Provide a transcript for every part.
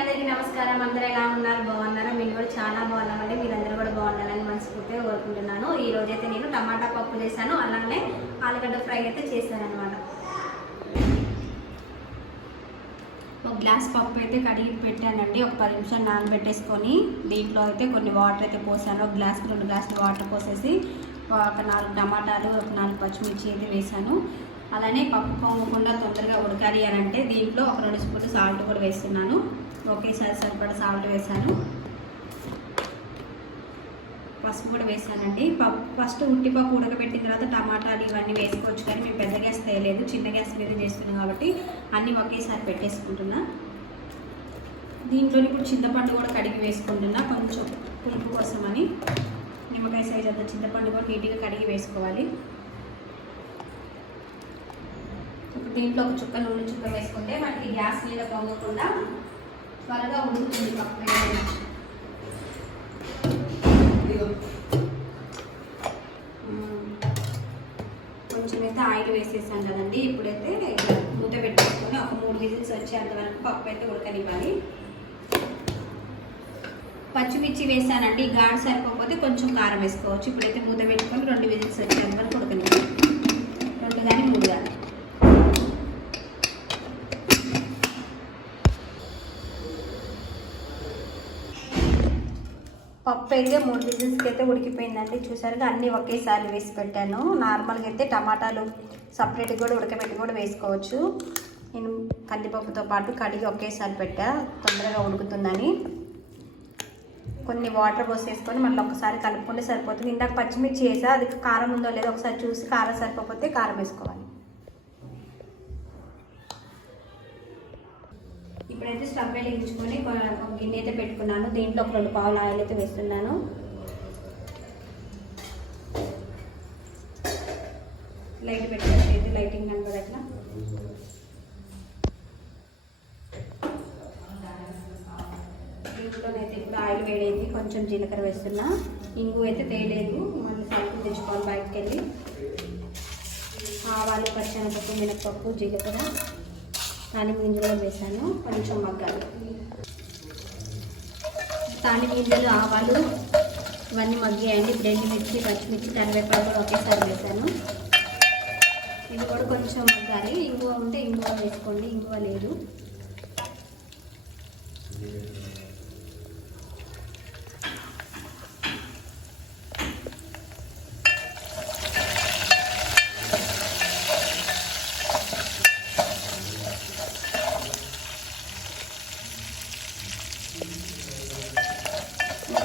అందరికీ నమస్కారం. అందరూ ఎలా ఉన్నారు? బాగున్నారా? మీరు కూడా చాలా బాగున్నామండి. మీరందరూ కూడా బాగుండాలని మనస్ఫూర్తిగా కోరుకుంటున్నాను. ఈ రోజైతే నేను టమాటా పప్పు చేశాను. అలానే ఆలుగడ్డ ఫ్రై అయితే చేశాను అనమాట ఒక గ్లాస్ పప్పు అయితే కడిగి పెట్టానండి. ఒక పది నిమిషాలు నానబెట్టేసుకొని దీంట్లో అయితే కొన్ని వాటర్ అయితే పోసాను. ఒక గ్లాస్ రెండు గ్లాసులు వాటర్ పోసేసి ఒక నాలుగు టమాటాలు ఒక నాలుగు పచ్చిమిర్చి అయితే వేసాను. అలానే పప్పు పొంగకుండా తొందరగా ఉడకాలి అని అంటే దీంట్లో ఒక రెండు స్పూన్లు సాల్ట్ కూడా వేస్తున్నాను. ఒకేసారి సరిపడా సాల్ట్ వేసాను పసుపు కూడా వేసానండి పప్పు ఫస్ట్ ఉట్టిపప్పు ఉడకబెట్టిన తర్వాత టమాటాలు ఇవన్నీ వేసుకోవచ్చు కానీ మేము పెద్ద గ్యాస్ తేయలేదు. చిన్న గ్యాస్ మీద చేస్తున్నాం కాబట్టి అన్నీ ఒకేసారి పెట్టేసుకుంటున్నా. దీంట్లోని ఇప్పుడు చింతపండు కూడా కడిగి వేసుకుంటున్నా. కొంచెం పులుపు కోసమని. నిమ్మకాయ సైజ్ అంత చింతపండు కూడా నీట్గా కడిగి వేసుకోవాలి. ఇప్పుడు దీంట్లో ఒక చుక్క నూనె చుక్క వేసుకుంటే మనకి గ్యాస్ మీద పొంగకుండా త్వరగా ఉడుకుతుంది పప్పు కొంచెం అయితే ఆయిల్ వేసేసాం కదండి. ఇప్పుడైతే మూత పెట్టేసుకొని ఒక మూడు విజిల్స్ వచ్చేంత వరకు పప్పు అయితే ఉడకనివ్వాలి. పచ్చిమిర్చి వేసానండి. గాడి సరిపోకపోతే కొంచెం కారం వేసుకోవచ్చు. ఇప్పుడైతే మూత పెట్టుకొని రెండు విజిల్స్ వచ్చేంత వరకు ఉడకనివ్వాలి. రెండు కానీ మూడు కానీ. పప్పు అయితే మూడు విజిల్స్కి అయితే ఉడికిపోయిందండి. చూసారుగా అన్నీ ఒకేసారి వేసి పెట్టాను. నార్మల్గా అయితే టమాటాలు సపరేట్గా కూడా ఉడకబెట్టి కూడా వేసుకోవచ్చు. నేను కందిపప్పుతో పాటు కడిగి ఒకేసారి పెట్టా. తొందరగా ఉడుకుతుందని. కొన్ని వాటర్ పోసేసుకొని మళ్ళీ ఒకసారి కలుపుకుంటే సరిపోతుంది. ఇందాక పచ్చిమిర్చి వేసా. అది కారం ఉందో లేదో ఒకసారి చూసి కారం సరిపోతే కారం వేసుకోవాలి. ఇప్పుడైతే స్టవ్ వెలిగించుకొని ఒక గిన్నె అయితే పెట్టుకున్నాను. దీంట్లో ఒక రెండు పావులు ఆయిల్ అయితే వేస్తున్నాను. లైట్ పెట్టేది లైటింగ్ కనపడ అట్లా. దీంట్లోనైతే ఇప్పుడు ఆయిల్ వేడైంది. కొంచెం జీలకర్ర వేస్తున్నా. ఇంగు అయితే తేలేదు. మళ్ళీ సరుకులు తెచ్చుకోవాలి బయటకు వెళ్ళి ఆవాలు పచ్చనపప్పు మినపప్పు జీలకర్ర. తాలింపు గింజలు వేసాను కొంచెం మగ్గాలి. తాలింపు గింజలు ఆవాలు ఇవన్నీ మగ్గాయండి. ఇప్పుడు మిర్చి పచ్చిమిర్చి కరివేపాకు కూడా ఒకేసారి వేసాను ఇది కూడా కొంచెం మగ్గాలి. ఇంగువ ఉంటే ఇంగువ వేసుకోండి. ఇంగువ లేదు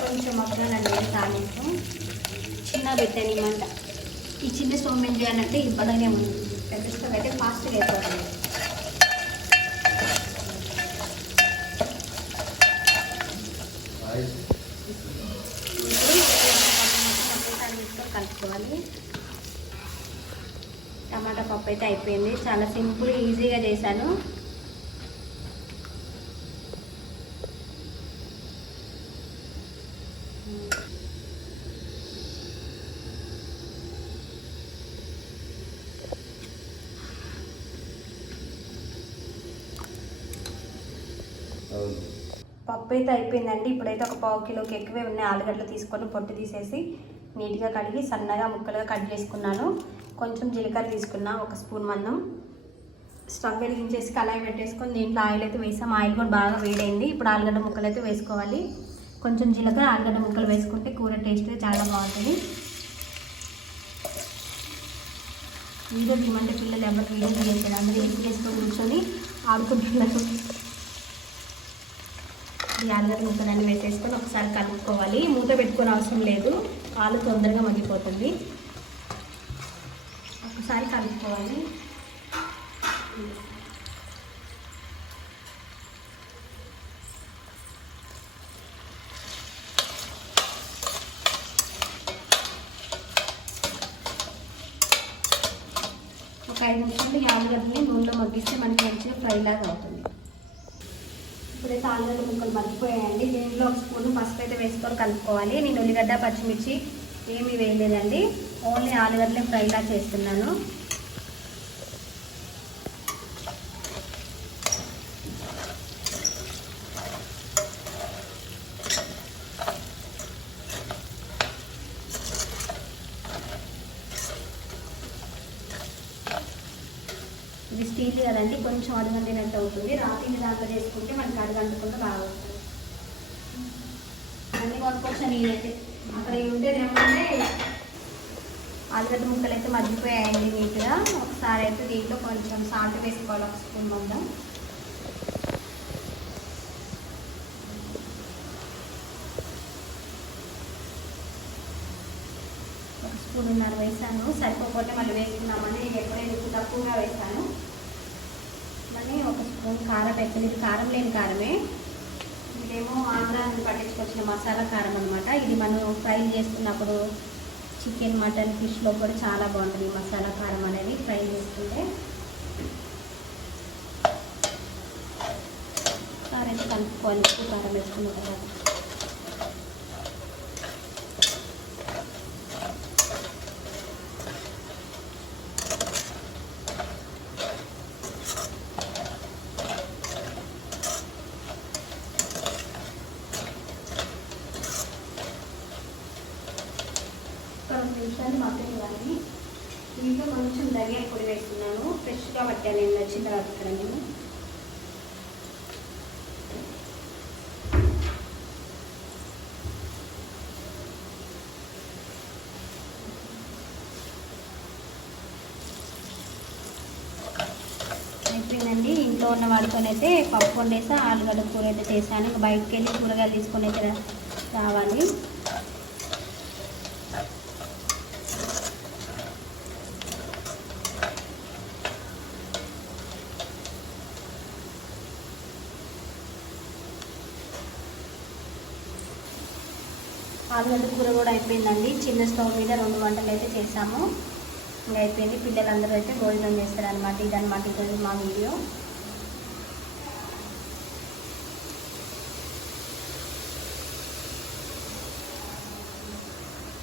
కొంచెం మగ్గాలండి ఇది తాలింపు చిన్న పెట్టాను ఈ మంట. ఈ చిన్న స్టవ్ మీద చేయాలంటే ఇబ్బందిగానే ఉంది. పెద్ద స్టవ్ అయితే ఫాస్ట్గా అయిపోతుంది కలుపుకోవాలి టమాటా పప్పు అయితే అయిపోయింది. చాలా సింపుల్ ఈజీగా చేశాను. పప్పు అయితే అయిపోయిందండి. ఇప్పుడైతే ఒక పావు కిలోకి ఎక్కువే ఉన్నాయి. ఆలుగడ్డలు తీసుకొని పొట్టు తీసేసి నీట్గా కడిగి సన్నగా ముక్కలుగా కట్ చేసుకున్నాను. కొంచెం జీలకర్ర తీసుకున్నా ఒక స్పూన్ మందం. స్టవ్ వెలిగించేసి కళాయి పెట్టేసుకొని దీంట్లో ఆయిల్ అయితే వేసాం. ఆయిల్ కూడా బాగా వేడైంది. ఇప్పుడు ఆలుగడ్డ ముక్కలు అయితే వేసుకోవాలి. కొంచెం జీలకర్ర ఆలుగడ్డ ముక్కలు వేసుకుంటే కూర టేస్ట్ చాలా బాగుంటుంది. వీడియో తీయమంటే పిల్లలు ఎవరికి వీడియో తీయట్లేదు. అందరూ ఎక్కువ చేసుకొని కూర్చొని ఆడుకుంటున్నారు. ఈ ఆలుగడ్డ ముక్కలన్నీ వేసేసుకొని ఒకసారి కలుపుకోవాలి. మూత పెట్టుకునే అవసరం లేదు. ఆలు తొందరగా మగ్గిపోతుంది. ఒకసారి కలుపుకోవాలి. ఒక ఐదు నిమిషాలు ఈ ఆలుగడ్డని నూనెలో మగ్గిస్తే మనకి మంచిగా ఫ్రై లాగా అవుతుంది. ఇప్పుడైతే ఆలుగడ్డ ముక్కలు మర్చిపోయాయండి. దీంట్లో ఒక స్పూన్ పసుపు అయితే వేసుకొని కలుపుకోవాలి. నేను ఉల్లిగడ్డ పచ్చిమిర్చి ఏమీ వేయలేదండి. ఓన్లీ ఆలుగడ్డలే ఫ్రైలా చేస్తున్నాను. కదండి కొంచెం అడుగంటినట్టు అవుతుంది. రాత్రి దాంట్లో చేసుకుంటే మనకి అడుగంటకుండా బాగా అవుతుంది. అన్ని కొనుక్కొచ్చాను నేనైతే అక్కడ ఉండేది ఏమంటే ఆలుగడ్డ ముక్కలు అయితే మర్చిపోయాయండి నీట్గా. ఒకసారి అయితే దీంట్లో కొంచెం సాల్ట్ వేసుకోవాలి ఒక స్పూన్ మందం. ఒక స్పూన్ ఉన్నారు వేసాను. సరిపోకపోతే మళ్ళీ వేసుకున్నామని నేను ఎప్పుడైనా తక్కువగా వేసాను మళ్ళీ ఒక స్పూన్ కారం వేసాను ఇది కారం లేని కారమే. ఇదేమో ఆంధ్రాన్ని పట్టించుకొచ్చిన మసాలా కారం అనమాట ఇది మనం ఫ్రై చేస్తున్నప్పుడు చికెన్ మటన్ ఫిష్లో కూడా చాలా బాగుంటుంది మసాలా కారం అనేది ఫ్రై చేసుకుంటే కారం అయితే కలుపుకోవాలి. కారం వేసుకున్న తర్వాత ఒక రెండు నిమిషాలు మగ్గని ఇవ్వాలి. దీంట్లో కొంచెం ధనియాల పొడి వేస్తున్నాను. ఫ్రెష్గా పట్టాను నేను వచ్చిన తర్వాత ఇక్కడ నేను. అయిపోయిందండి. ఇంట్లో ఉన్న వాడితోనైతే పప్పు వండేసి ఆలుగడ్డ కూర అయితే చేశాను. ఇంకా బయటకు వెళ్ళి కూరగాయలు తీసుకొని అయితే రావాలి. ఆలుగడ్డ కూర కూడా అయిపోయిందండి. చిన్న స్టవ్ మీద రెండు వంటలు అయితే చేసాము ఇంకా అయిపోయింది. పిల్లలందరూ అయితే భోజనం చేస్తారనమాట ఇదనమాట ఈరోజు మా వీడియో.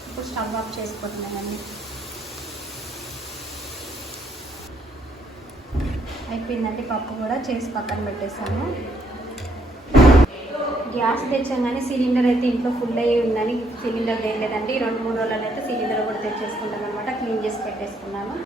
ఇప్పుడు స్టవ్ ఆఫ్ చేసుకుంటున్నానండి అయిపోయిందండి పప్పు కూడా. చేసి పక్కన పెట్టేసాము గ్యాస్ తెచ్చాం కానీ సిలిండర్ అయితే ఇంట్లో ఫుల్ అయ్యి ఉందని సిలిండర్ తేలేదండి రెండు మూడు రోజులలో అయితే సిలిండర్ కూడా తెచ్చేసుకుంటాను అనమాట క్లీన్ చేసి పెట్టేసుకున్నాను.